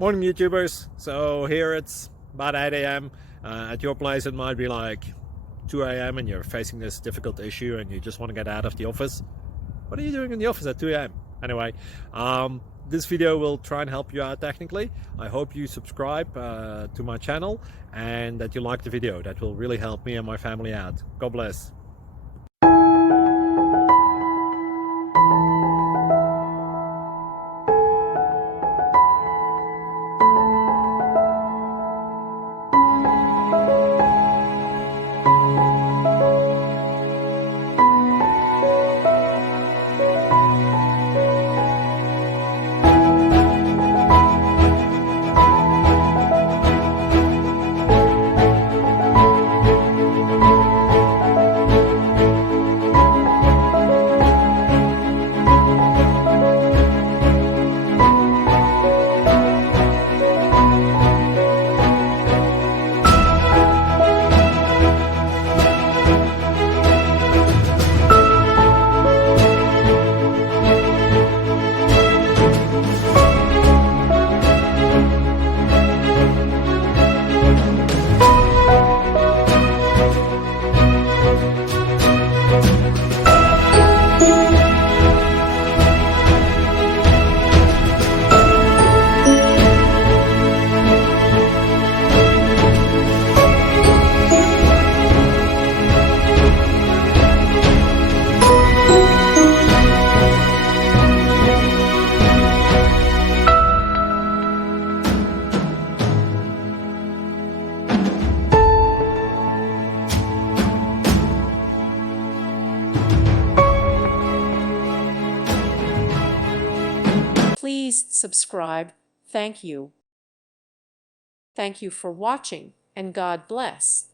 Morning YouTubers. So here it's about 8 a.m. At your place it might be like 2 a.m. and you're facing this difficult issue and you just want to get out of the office. What are you doing in the office at 2 a.m.? Anyway, this video will try and help you out technically. I hope you subscribe to my channel and that you like the video. That will really help me and my family out. God bless. Please subscribe. Thank you. Thank you for watching, and God bless.